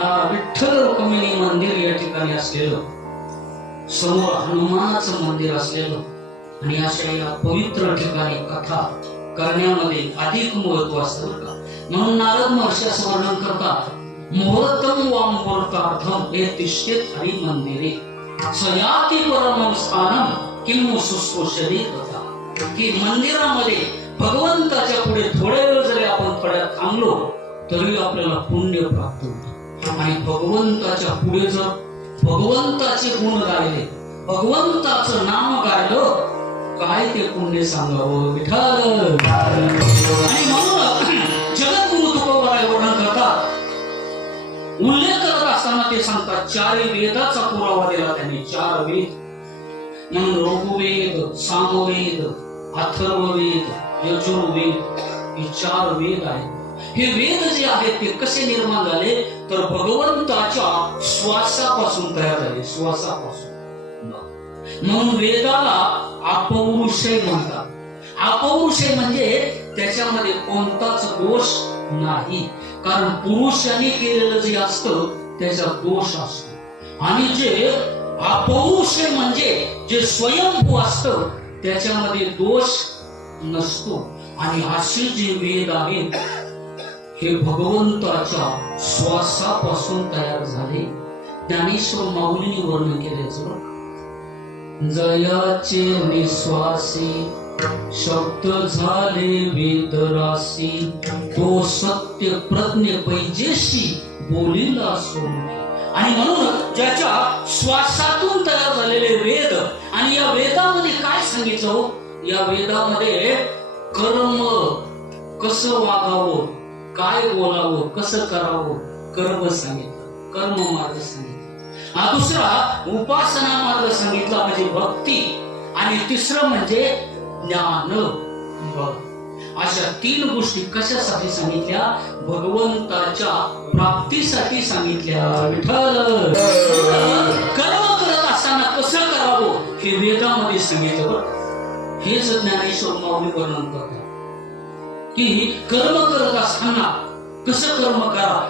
विठ्ठल रुक्मिणी मंदिर या ठिकाणी असलेलं, समोर हनुमानाचं मंदिर असलेलं आणि अशा या पवित्र ठिकाणी कथा करण्यामध्ये अधिक महत्व असतं बरं का. म्हणून नारद महर्षी असं वर्णन करतात, मुहूर्तम वा मुहूर्तार्थम हे तिष्ठेत हरी मंदिरे सयाति परमं स्थानम किंवा शुश्रूषणे कथा. की मंदिरामध्ये भगवंताच्या पुढे थोड्या वेळ जरी आपण थोड्या थांबलो तरी आपल्याला पुण्य प्राप्त होतं. आणि भगवंताच्या पुढे जर भगवंताचे गुण गायले, भगवंताचं नाम गायलं, काय ते पुण्य सांगावं विठ्ठल. आणि म्हणून जगद्गुरु तुकोबाराय वर्णन करतात, उल्लेख करत असताना ते सांगतात, 4 वेदाचा पुरावा दिला त्यांनी. 4 वेद म्हणून ऋग्वेद, सामवेद, अथर्ववेद, यजुर्वेद, हे 4 वेद आहेत. हे वेद जे आहेत ते कसे निर्माण झाले तर भगवंताच्या श्वासापासून तयार झाले, श्वासापासून. म्हणून वेदाला अपौरुषेय म्हणतात. अपौरुषेय म्हणजे त्याच्यामध्ये कोणताच दोष नाही, कारण पुरुषाने केलेलं जे असतं त्याच्यात दोष असतो. आणि जे अपौरुषेय म्हणजे जे स्वयंभू असतं त्याच्यामध्ये दोष नसतो. आणि असे जे वेद आहेत हे भगवंताच्या श्वासापासून तयार झाले. ज्ञानेश्वर माऊलींनी वर्णन केल्याचं, जयाचे निश्वासी शब्द झाले वेदरासी, तो सत्य प्रज्ञ पैजेशी बोलिला सोने. आणि म्हणून ज्याच्या श्वासातून तयार झालेले वेद, आणि या वेदामध्ये काय सांगितलं, या वेदामध्ये कर्म कसं वागावं, काय बोलावं, कसं करावं, कर्म सांगितलं, कर्म मार्ग सांगितलं. दुसरा उपासना मार्ग सांगितला म्हणजे भक्ती, आणि तिसरं म्हणजे ज्ञान. अशा 3 गोष्टी कशासाठी सांगितल्या, भगवंताच्या प्राप्तीसाठी सांगितल्या विठ्ठल. कर्म करत असताना कसं करावं हे वेदामध्ये सांगितलं. हेच ज्ञानेश्वर माऊली वर्णन करतात की कर्म करत असताना कसं कर्म करा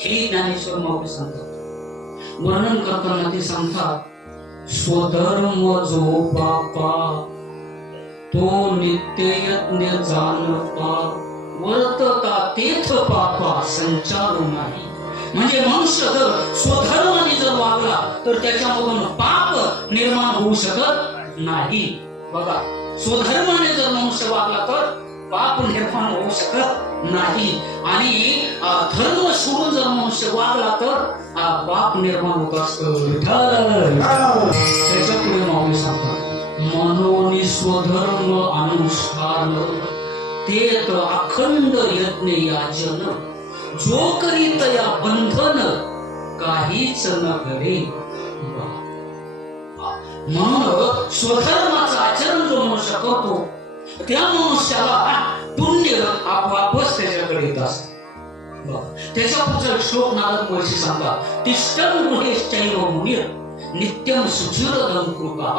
हे ज्ञानेश्वर माऊली सांगतात. वर्णन करताना ते सांगतात, स्वधर्म जो बापा तो नित्य यज्ञ जाणता, वर्तता तेथ पापा संचारू नाही. म्हणजे मनुष्य जर स्वधर्माने जर वागला तर त्याच्यामधून पाप निर्माण होऊ शकत नाही. बघा, स्वधर्माने जर मनुष्य वागला तर पाप निर्माण होऊ शकत नाही. आणि धर्म सोडून जर मनुष्य वागला तर पाप निर्माण होत असतं. त्याच्या पुढे माऊली सांगतात, मनोनी स्वधर्म अनुष्ठान तेत अखंड यज्ञ याचन, जो करीत या बंधन काहीच न घडे. म्हणून स्वधर्माचं आचरण जो मनुष्य करतो त्या मनुष्याला पुण्य आपोआपच त्याच्याकडे येत असत. त्याच्या पुढचा श्लोक नारद महर्षी सांगतात, तिष्ठं गृहेश्चैव मुनिर नित्यं सुचिरदं कृतः,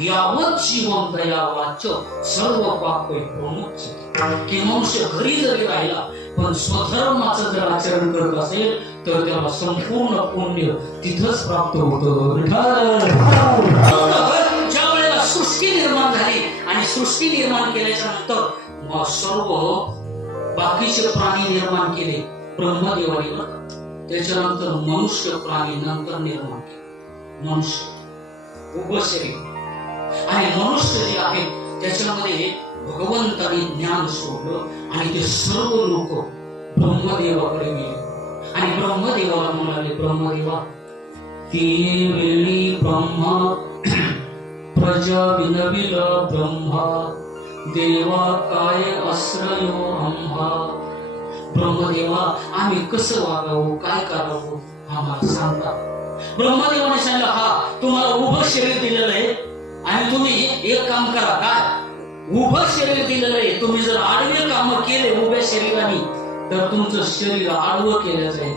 यावत् जीवं दयावाच सर्व पापै प्रमुच्यते. की मनुष्य घरी जरी राहिला पण स्वधर्माचं जर आचरण करत असेल तर त्याला संपूर्ण पुण्य तिथंच प्राप्त होतं. ज्या वेळेला सृष्टी निर्माण झाली आणि सृष्टी निर्माण केल्याच्या नंतर सर्व बाकीचे प्राणी निर्माण केले ब्रह्मदेवाने. त्याच्यानंतर मनुष्य प्राणी नंतर निर्माण केले. मनुष्य उभं शरीर आणि मनुष्य जे आहे त्याच्यामध्ये भगवंताने ज्ञान सोडलं आणि ते सर्व लोक ब्रह्मदेवाकडे गेले आणि ब्रह्मदेवाला म्हणाले, ब्रह्मदेवा, ती वेळी ब्रह्मा प्रजा विनविल ब्रह्मा, देवा काय आश्रयो आम्हा. ब्रह्मदेवा, आम्ही कसं वागावं, काय करावं आम्हाला सांगा. ब्रह्मदेवाने सांगितलं, हा तुम्हाला उभं शरीर दिलेलं आहे आणि तुम्ही एक काम करा. काय? उभं शरीर दिलेलं आहे, तुम्ही जर आडवे काम केले उभ्या शरीराने तर तुमचं शरीर आडवं केलं जाईल.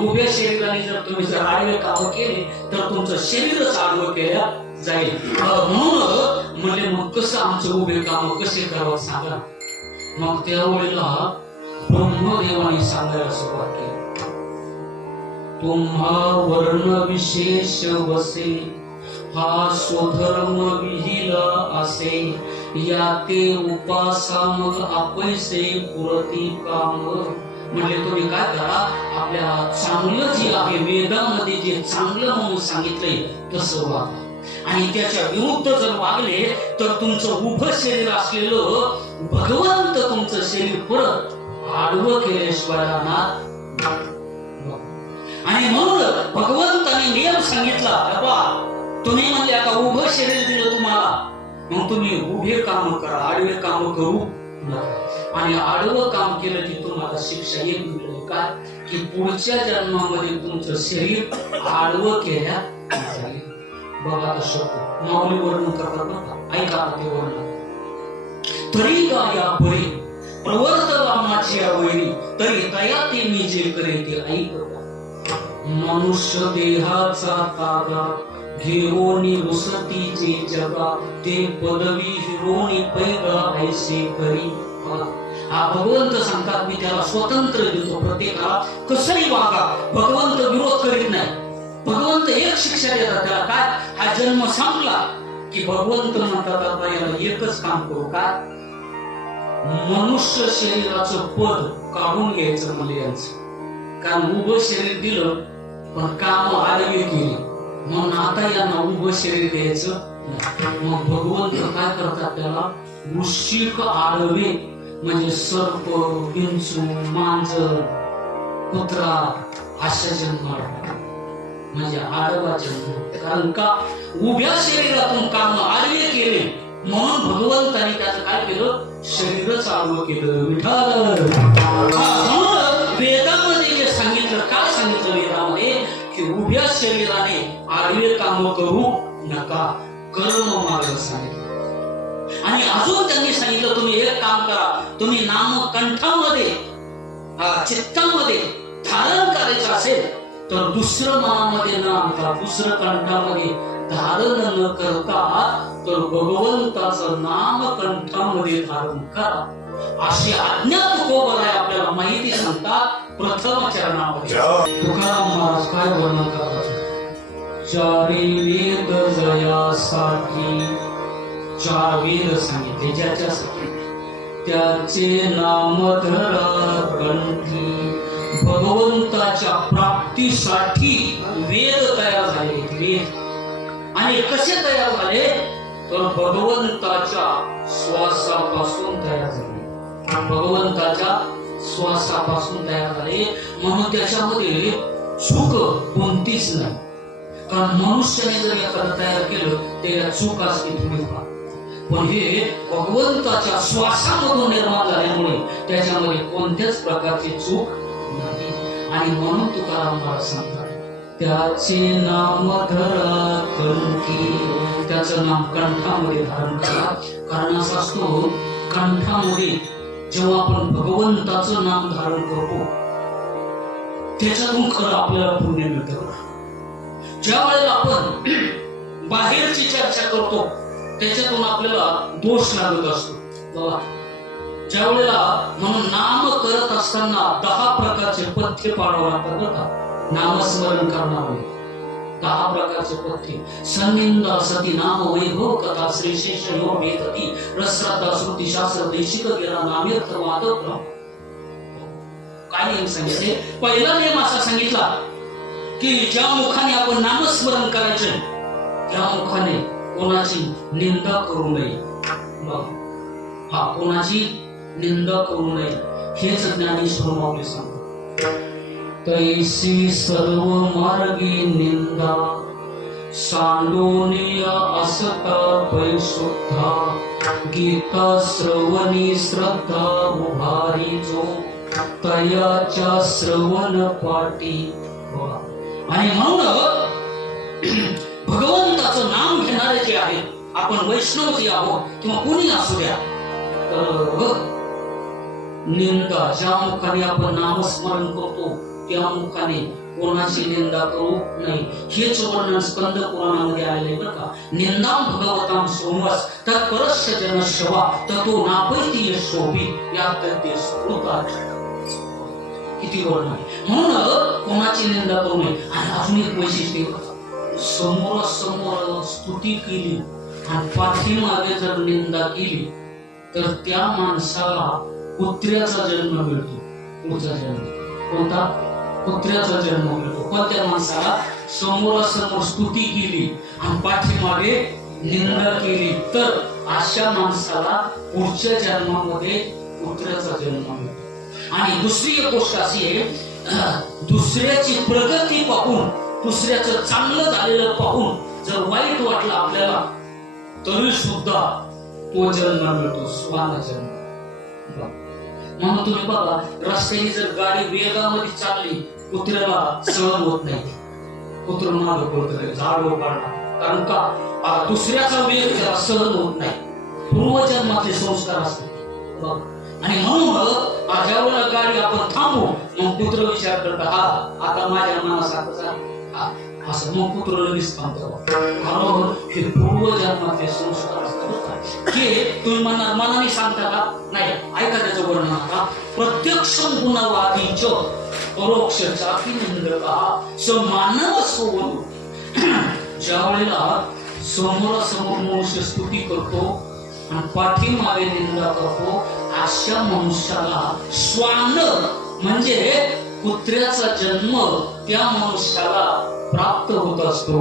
उभ्या शरीराने जर तुम्ही जर आडवे काम केले तर तुमचं शरीरच आडवं केलं जाईल. म्हणून म्हणजे मग कसं आमचं उभे काम कसे करावं सांगा. मग त्यावेळेला ब्रह्मदेवाने सांगायला सुरुवात केली. तुम्हा वर्ण विशेष वसे, हा स्वधर्म विहिला असे, या ते उपासा मग अपैसे पुरती काम. म्हणजे तुम्ही काय करा, आपल्या चांगलं जे आहे वेदामध्ये जे चांगलं म्हणून सांगितलंय तसं वागा, आणि त्याच्या विरुद्ध जर वागले तर तुमचं उभं शरीर असलेलं भगवंत तुमचं शरीर परत आडवं केल्याशिवाय राहणार. आणि म्हणून भगवंताने नियम सांगितला, बाबा तुम्ही म्हणले आता उभं शरीर दिलं तुम्हाला, मग तुम्ही उभे काम करा, आडवे काम करू नका. आणि आडवं काम केलं की तुम्हाला शिक्षा एक मिळेल, काय की पुढच्या जन्मामध्ये तुमचं शरीर आडवं केल्या जाईल. बघा आता शब्द माऊली वर्णन करतात बघा, ऐका ते वर्णन. तरी गाया परी प्रवर्त रामाची आवडी, तरी तया ते मी जे करे ते ऐक. मनुष्य देहाचा तागा घेऊनी रुसतीचे जगा, ते पदवी हिरोनी पैगा ऐसे करी. हा भगवंत सांगतात, मी त्याला स्वतंत्र देतो, प्रत्येकाला कसंही वागा. भगवंत विरोध करीत नाही. भगवंत एक शिक्षा देतात त्याला, काय हा जन्म संपला की भगवंत म्हणतात आता याला एकच काम करू, काय मनुष्य शरीराचं पद काढून घ्यायचं मुलांचं. कारण उभं शरीर दिलं पण काम आडवे केली, म्हणून आता यांना उभं शरीर द्यायचं. मग भगवंत काय करतात त्याला वृश्चिक आडवे, म्हणजे सर्प, विंचू, मांजर, कुत्रा अशा जन्म, म्हणजे आडवा जन्म. कारण का उभ्या शरीरातून काम आडवे केले, म्हणून भगवंताने त्याचं काय केलं, शरीरच आडवं केलं. विठ्ठल वेदामध्ये जे सांगितलं, काय सांगितलं वेदामध्ये, की उभ्या शरीराने आडवे काम करू नका, कर्म मार्ग सांगितलं. आणि अजून त्यांनी सांगितलं, तुम्ही एक काम करा, तुम्ही नाम कंठामध्ये चित्तामध्ये धारण करायचं असेल तर दुसरं मनामध्ये न आणता, दुसरं कंठामध्ये धारण न करता, तर भगवंताचं नाम कंठामध्ये धारण करा, अशी आज्ञा तुकोबराय आपल्याला माहिती सांगतात प्रथम चरणामध्ये. तुकाराम महाराज काय वर्णन करतात, चारी वेद जयासाठी, चार वेद सांगितले ज्याच्यासाठी, त्याचे नाम धरा कंठी. भगवंताच्या प्राप्तीसाठी वेद तयार झाले. वेद आणि कसे तयार झाले, तर भगवंताच्या श्वासापासून तयार झाले. भगवंताच्या श्वासापासून तयार झाले, म्हणून त्याच्यामध्ये चूक कोणतीच नाही. कारण मनुष्याने जर एखादं तयार केलं त्याला चूक असते थोडीफार, पण हे भगवंताच्या श्वासामधून निर्माण झाल्यामुळे त्याच्यामध्ये कोणत्याच प्रकारची चूक नाही. आणि म्हणून तुकाराम महाराज सांगतात, त्याचे नाम धरा कंठी, त्याचं नाम कंठामध्ये धारण करा. कारण असं असतो, कंठामध्ये जेव्हा आपण भगवंताचं नाम धारण करतो त्याच्यातून खरं आपल्याला पुण्य मिळतं. ज्या वेळेला आपण बाहेरची चर्चा करतो त्याच्यातून आपल्याला दोष लागत असतो. ज्या वेळेला म्हणून नाम करत असताना 10 प्रकारचे पथ्य पाळावं लागतात बरं का. नामस्मरण करणारे 10 प्रकारचे पथ्य. सन्निंदा सती नाम वैभव कथा श्रेष्ठ योग वेदती रसश्रद्धा श्रुती शास्त्र देशिक गेला नामेर्थ माधव. काय नियम सांगितले? पहिला नियम असा सांगितला की ज्या मुखाने आपण नामस्मरण करायचे त्या मुखाने कोणाची निंदा करू नये. हा, कोणाची निंदा करू नये हेच ज्ञानेश्वर माऊली सांगतात. तैसी सर्व मार्गी निंदा सांडोनिया असता परिशुद्धा गीता श्रवणी श्रद्धा उभारी जो तयाच्या श्रवण पाठी. आणि म्हणून भगवंताचं नाम घेणारे जे आहे, आपण वैष्णव जे आहोत किंवा कोणी असू द्या, तर निंदा ज्या मुखाने आपण नामस्मरण करतो त्या मुखाने कोणाची निंदा करू नये. हेच वर्णन स्कंद पुराणामध्ये आलेले बरं का. निंदा भगवतां सोमस तत्परस्य जन शवा ततो नापैती शोभी या ते स्फुरतात. किती वर्ण आहे. म्हणून कोणाची निंदा करू नये. आणि अजून एक वैशिष्ट्य, समोरासमोर स्तुती केली आणि पाठीमागे जर निंदा केली तर त्या माणसाला कुत्र्याचा जन्म मिळतो. पुढचा जन्म कोणता? कुत्र्याचा जन्म मिळतो. कोणत्या माणसाला? समोरासमोर स्तुती केली आणि पाठीमागे निंदा केली तर अशा माणसाला पुढच्या जन्मामध्ये कुत्र्याचा जन्म मिळतो. आणि दुसरी एक गोष्ट अशी आहे, दुसऱ्याची प्रगती पाहून, दुसऱ्याचं चांगलं झालेलं पाहून जर वाईट वाटलं आपल्याला तरी सुद्धा तो जन्म मिळतो, स्वान जन्म. म्हणून तुम्ही बघा, रस्त्याने जर गाडी वेगामध्ये चालली कुत्र्याला सहन होत नाही, कुत्र मागे पळतं, झाडवर काढणार. कारण का? दुसऱ्याचा वेग त्याला सहन होत नाही. पूर्वजन्माचे संस्कार असतात. आणि म्हणून ज्या वेळेला गाडी आपण थांबू मग कुत्र विचार करतात, हा आता माझ्या मनासारखं झालं असं, मग कुत्र लगेच थांबतो. कारण हे पूर्वजन्माचे संस्कार असतात. की तुम्ही मनाने सांगता का? नाही. ऐका त्याचं वर्णन आता. प्रत्यक्ष गुणवादीच परोक्ष जाती निंदका मानव सोबत. ज्या वेळेला समोरासमोर मनुष्य स्तुती करतो आणि पाठीमागे निंदा करतो अशा मनुष्याला श्वान म्हणजे कुत्र्याचा जन्म त्या मनुष्याला प्राप्त होत असतो.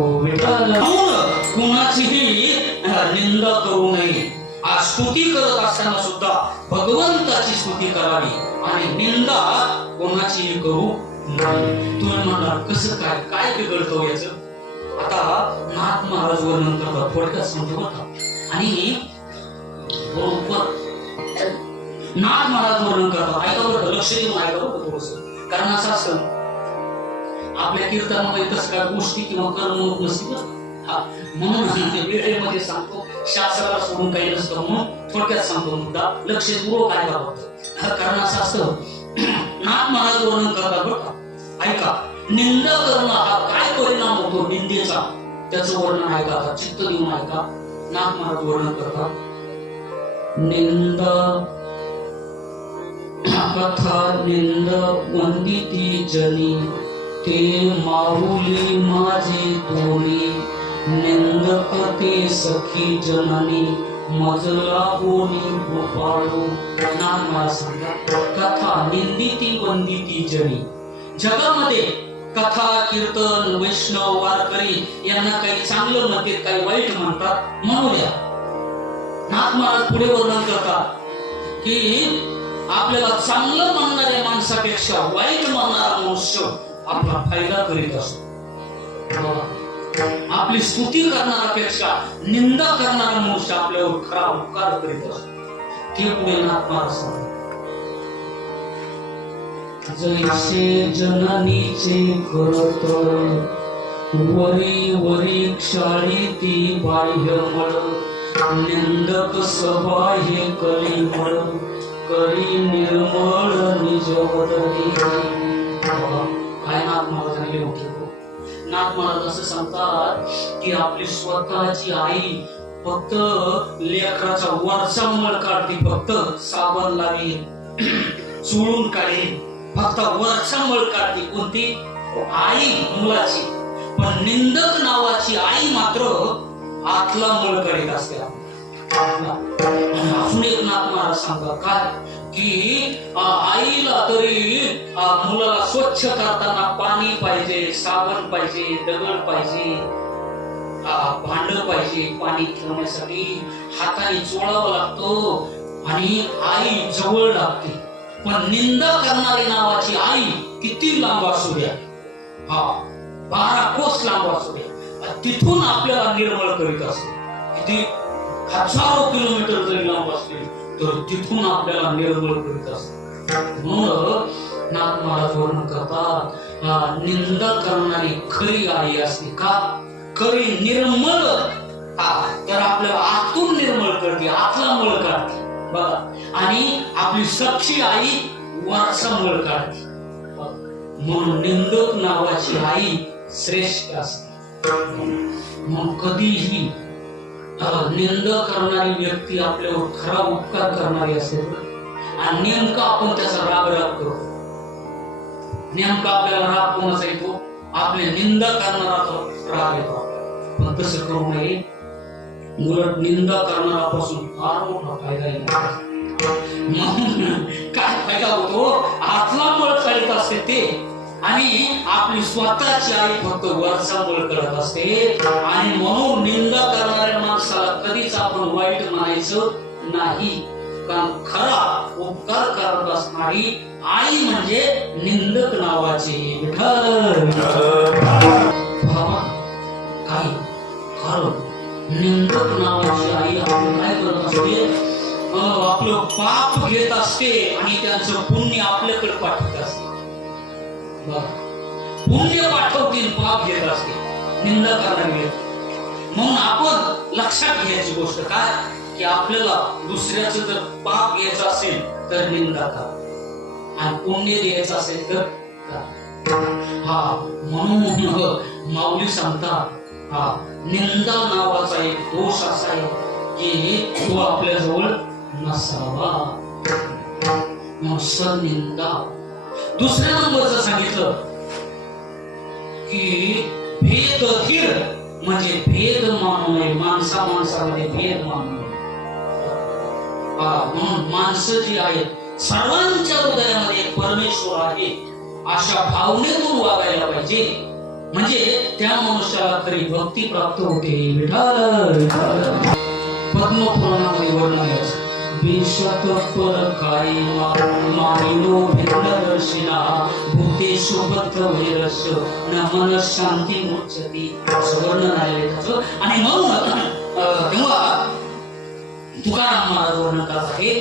कुणाचीही निंदा करू नये. स्तुती करत असताना सुद्धा भगवंताची स्तुती करावी आणि निंदा कोणाचीही करू नये. तुम्ही म्हणणार कसं काय काय बिघडतो याच? आता नाथ महाराज वर्णन करतात, थोडक्यात समजू बघा. आणि बरोबर नाथ महाराज वर्णन करतात. ऐका बरं, लक्ष देऊन ऐका बरं थोडस. कारण असं असतं आपल्या कीर्तनामध्ये तसं काय गोष्टी किंवा कर्म नसते. म्हणून वेळेमध्ये सांगतो, शास्त्राला सोडून काही नसतं म्हणून थोडक्यात सांगतो मुद्दा. लक्षपूर्वक ऐका फक्त. कारण असं असतं, नाथ महाराज वर्णन करतात बरं. ऐका, निंदा करणं हा काय परिणाम होतो निंदेचा त्याचं वर्णन ऐका. चित्त देऊन ऐका. नाथ महाराज वर्णन करतात, निंदा कथा निंद वंदिती जनी ते माऊली माझे दोन्ही निंदक ते सखी जननी मजला बोनी गोपाळू. नाथ महाराज सांगतात, कथा निंदिती वंदिती जनी. जगामध्ये कथा कीर्तन वैष्णव वारकरी यांना काही चांगलं म्हणतात, काही वाईट म्हणतात, म्हणू द्या. नाथ महाराज पुढे वर्णन करतात की आपल्याला चांगलं म्हणणाऱ्या माणसापेक्षा वाईट म्हणणारा मनुष्य आपला फायदा करीत असतो. आपली स्तुती करणाऱ्यापेक्षा निंदा करणारा मनुष्य आपल्यावर खरा उपकार करीत असतो. ते पुढे नाथ महाराज सांगतात, जैसे जननीचे करत वरी वरी क्षाळी ती बाह्यमळ निंदक सभा हे कलिमळ करी निर्मळ निज वदनी. काय नाथ महाराजांनी म्हटलं? नाथ महाराज असं सांगतात की आपली स्वतःची आई फक्त लेकराचा वरचा मळ काढते, फक्त साबण लावेल, चुळून काढेल, फक्त वरचा मळ काढते. कोणती? आई मुलाची. पण निंदक नावाची आई मात्र आतला मळ काढत असते. अजून एक नाथ महाराज सांगतात काय की आईला तरी मुलाला स्वच्छ करताना पाणी पाहिजे, साबण पाहिजे, दगड पाहिजे, भांड पाहिजे, पाणी ठेवण्यासाठी हाताने चोळावं लागतो आणि आई जवळ लागते. पण निंदा करणारी नावाची आई किती लांब असू द्या, 12 कोस लांब असू द्या, तिथून आपल्याला निर्मळ करीत असते. किती हजारो किलोमीटर जरी लांब असले तर तिथून आपल्याला निर्मळ करीत असते. म्हणून नाथ महाराज वर्णन करतात, निंदा करणारी खरी आई असते. का? खरी निर्मळ तर आपल्याला आतून निर्मळ करते, आतला मळ काढते बघा. आणि आपली सख्खी आई वरचा मळ काढते. म्हणून निंदक नावाची आई श्रेष्ठ असते. म्हणून कधीही निंदा करणारी व्यक्ती आपल्यावर खरा उपकार करणारी असेल आणि नेमका आपण त्याचा राग राग करतो. नेमका आपल्याला राग कोणाचा येतो? आपले निंदा करणारा राग येतो. पण तसं करू नये. उलट निंदा करणारापासून फार मोठा फायदा येतो. काय फायदा होतो? आतला मळ काढत असते ते, आणि आपली स्वतःची आई फक्त वरचा मळ करत असते. आणि म्हणून निंदा करणाऱ्या माणसाला कधीच आपण वाईट म्हणायचं नाही. कारण खरा उपकार करत असणारी आई म्हणजे निंदक नावाची विठ्ठल. काय खरं निंदक नावाची आई आपण काय करत असते? आपलं पाप घेत असते आणि त्यांचं पुण्य आपल्याकडे पाठवत असते. पुण्य पाठवतील, पाप घेत असते निंदा करणारी. म्हणून आपण लक्षात घ्यायची गोष्ट काय की आपल्याला दुसऱ्याचं जर पाप घ्यायचं असेल तर निंदा करा, आणि पुण्य द्यायचं असेल तर म्हणून माऊली सांगतात निंदा नावाचा एक दोष असा आहे की तो आपल्या जवळ नसावा. निंदा. दुसऱ्या नंबरचं सांगितलं की भेद धीर, म्हणजे भेद मानू नये, माणसामध्ये भेद मानू नये. म्हणून माणसं जी आहेत सर्वांच्या हृदयामध्ये परमेश्वर आहे अशा भावनेतून वागायला पाहिजे, म्हणजे त्या मनुष्याला खरी भक्ती प्राप्त होते. विठ्ठल पद्मपुराणामध्ये वर्णन आहे. विशत पर काही मानिनो भिन्नदर्शिना भूतेषु बद्धवैरस्य न मन शांती मुच्यते, असं वर्णन आहे त्याचं. आणि म्हणून तेव्हा तुकाराम महाराज वर्णन करत आहेत,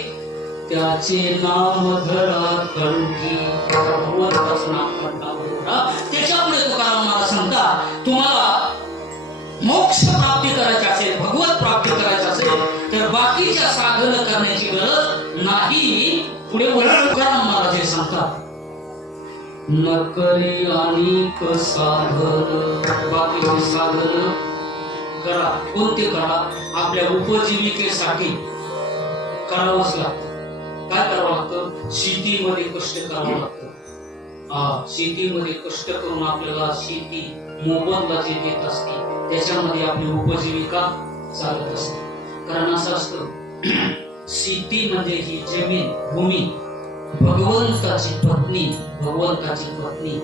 त्याचे नाम धरा कंठी, भगवंताचं नाम कंठामध्ये धरा. त्याच्यामुळे तुकाराम महाराज सांगतात, तुम्हाला मोक्ष प्राप्ती करायची असेल, भगवत प्राप्ती करायची असेल तर बाकीच्या साधन करण्याची गरज नाही. पुढे तुकाराम महाराज हे सांगतात, न करे अनेक साधन, बाकीचे साधन करा. कोणते करा? आपल्या उपजीविकेसाठी करावंच लागतं. काय करावं लागतं? शेतीमध्ये कष्ट करावं लागतं. शेतीमध्ये कष्ट करून आपल्याला शेती मोबदला जे देत असते त्याच्यामध्ये आपली उपजीविका चालत असते. कारण असं असतं, शेती म्हणजे ही जमीन, भूमी भगवंताची पत्नी. भगवंताची पत्नी.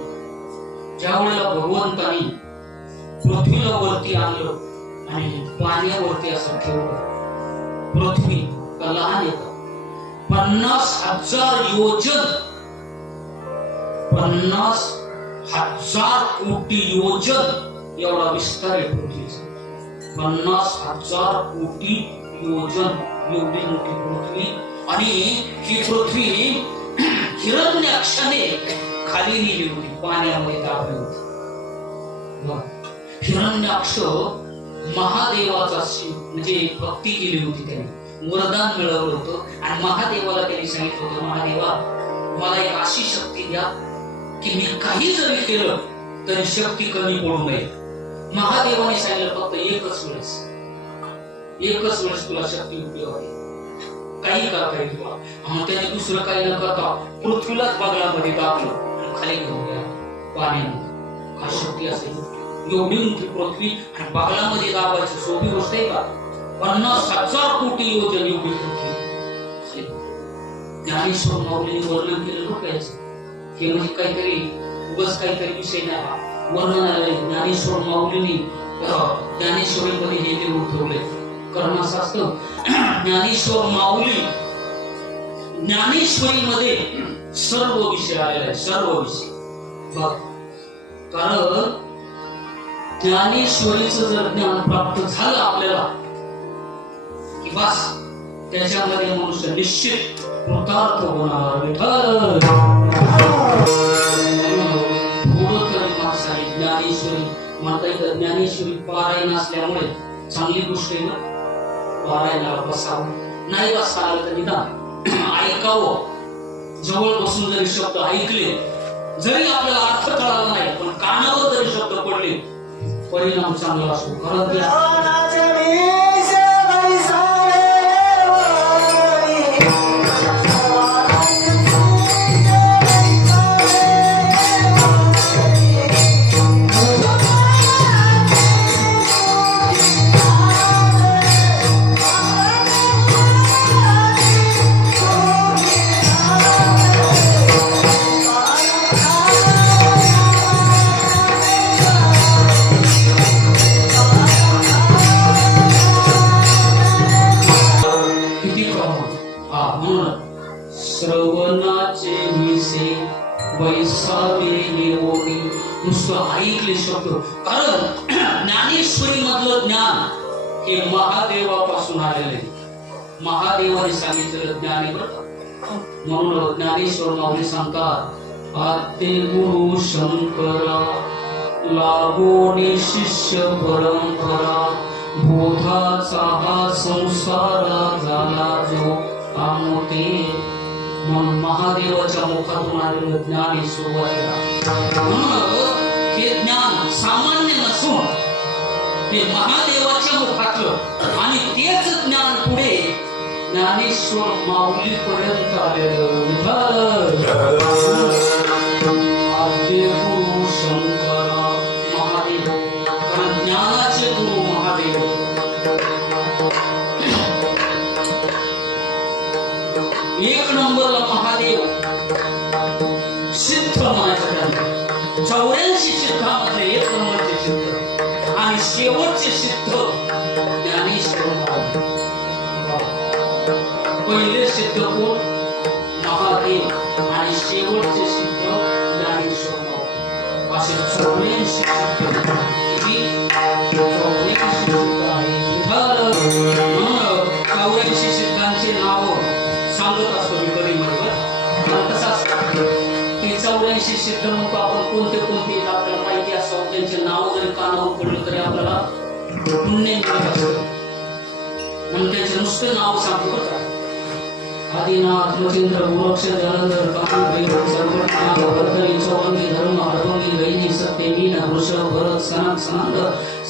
ज्या वेळेला भगवंतानी पृथ्वीला वरती आणलं आणि पाण्यावरती असं ठेवलं, पृथ्वी का लहान येतं 50,000 योजन, 50,000 कोटी योजन एवढा विस्तार आहे पृथ्वीचा. 50,000 कोटी योजन एवढी मोठी पृथ्वी. आणि ही पृथ्वी हिरण्याक्षाने खाली नेली होती, पाण्यामध्ये टाकली होती. हिरण्याक्ष महादेवाचा म्हणजे भक्ती केली होती, त्यांनी वरदान मिळवलं होतं. आणि महादेवाला त्यांनी सांगितलं होतं, महादेवा मला एक अशी शक्ती द्या की मी काही जरी केलं तरी शक्ती कमी पडू नये. महादेवाने सांगितलं फक्त एकच वेळेस तुला शक्ती उपयोग आहे, काही करता येईल तुला. मग त्याने दुसरं काही न करता पृथ्वीलाच बगलामध्ये टाकलं आणि खाली घेऊन गेला पाण्यामध्ये. काय शक्ती असेल एवढी मोठी पृथ्वी आणि बगलामध्ये दाबायची सोपी गोष्ट आहे का? 50,000 कोटी योजन एवढी पृथ्वी. ज्ञानेश्वर माऊलीने वर्णन केलं लोक याचं. हे म्हणजे काहीतरी उगाच काहीतरी विषय नाही, वर्णन आले ज्ञानेश्वर माऊलीने ज्ञानेश्वरीमध्ये हे लिहून ठेवले. कारण असं असतं, ज्ञानेश्वर माऊली ज्ञानेश्वरीमध्ये सर्व विषय आलेला आहे, सर्व विषय. बघ, कारण ज्ञानेश्वरीचं जर ज्ञान प्राप्त झालं आपल्याला की बस त्याच्यामध्ये मनुष्य निश्चित कृतार्थ होणार. विठ्ठल ज्ञानेश्वरी म्हणता येतं. ज्ञानेश्वरी पारायण असल्यामुळे चांगली गोष्ट आहे ना, पारायणाला बसावं. नाही बसता आलं तर निदान ऐकावं. जवळ बसून जरी शब्द ऐकले, जरी आपल्याला अर्थ कळाला नाही पण कानावर जरी शब्द पडले, परिणाम चांगला असतो. खरंच निवोनी नुसतं ऐकले शब्द. कारण ज्ञानेश्वरी मधलं ज्ञान हे महादेवापासून आलेले. महादेवाने सांगितलेलं ज्ञान आहे बरं. म्हणून ज्ञानेश्वर माऊली सांगतात आद्य गुरु शंकरा लागोनी शिष्य परंपरा बोधाचा हा संसारा झाला जो आमोते. म्हणून महादेवाच्या मुखातून आलेलं ज्ञान हे सुरुवातीला. म्हणून हे ज्ञान सामान्य नसून हे महादेवाच्या मुखातलं आणि तेच ज्ञान पुढे ज्ञानेश्वर माऊली पर्यंत आलेलं. आद्य गुरु शंकरा महादेव. कारण ज्ञानाचे गुरु महादेव. एक नंबरला महादेव सिद्ध म्हणायचं त्यांना. 84 सिद्धांमध्ये एक नंबरचे सिद्ध आणि शेवटचे सिद्ध ज्ञानेश्वर माऊली. पहिले सिद्ध कोण? महादेव आणि शेवटचे सिद्ध ज्ञानेश्वर माऊली. असे 84 सिद्ध. 84 सिद्धांचे नाव सांगत असतो मी कधी मध्ये. कसं असतं की 84 सिद्ध मग आपण कोणते कोणते आपल्याला माहिती असतात त्यांचे नाव जरी कानावर पडलं तरी आपल्याला पुण्य मिळत असतं. म्हणून त्यांचे नुसतं नाव सांगतो. आदिनाथ मचिंद्र गोरक्ष जलंधर कामी भैरव सर्वज्ञ भरतरी चौरंगी धर्म हरभंगी वैदी सत्य मीन वृषभ भरत सनक सनंद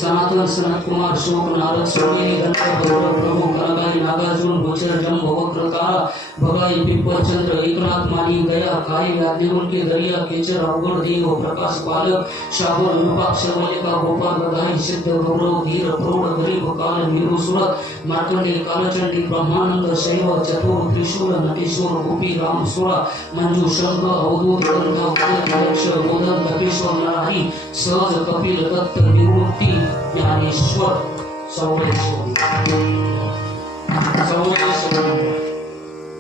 सनातन सनत कुमार शोक नारद सोमेनी गणपत गौरव प्रभु कनगाई नागार्जुन गोचर जंब वक्र तारा भगाई पिप्पर चंद्र एकनाथ मानी गया काई याज्ञवल्क्य दरिया केचर अवगण देव प्रकाश पालक शाबर विपाक्ष मल्लिका गोपाल गदाई सिद्ध गौरव धीर प्रौढ गरीब काल वीरू सुरत मार्कंडे कालचंडी ब्रह्मानंद शैव चतुर त्रिशूल नटेश्वर गोपी राम सोळा मंजू शंख अवधूत गंधा मोदन तपेश्वर नरहरी सहज कपिल दत्त निवृत्ती ज्ञानेश्वर 84.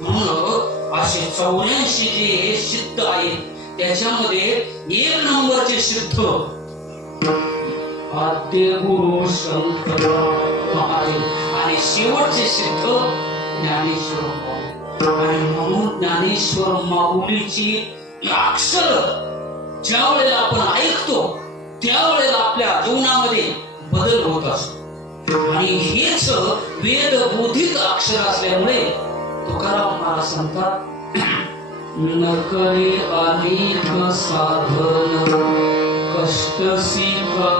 म्हणून असे 84 जे सिद्ध आहेत त्याच्यामध्ये एक नंबरचे सिद्ध आद्य गुरु शंकर महादेव आणि शेवटचे सिद्ध ज्ञानेश्वर माऊली. आणि म्हणून ज्ञानेश्वर माऊलीची अक्षर ज्या वेळेला आपण ऐकतो त्यावेळेला आपल्या जीवनामध्ये बदल होत असतो. आणि हेच वेद बोधित अक्षर असल्यामुळे तुकाराम महाराज सांगतात न करे अनेक साधन कष्ट सिका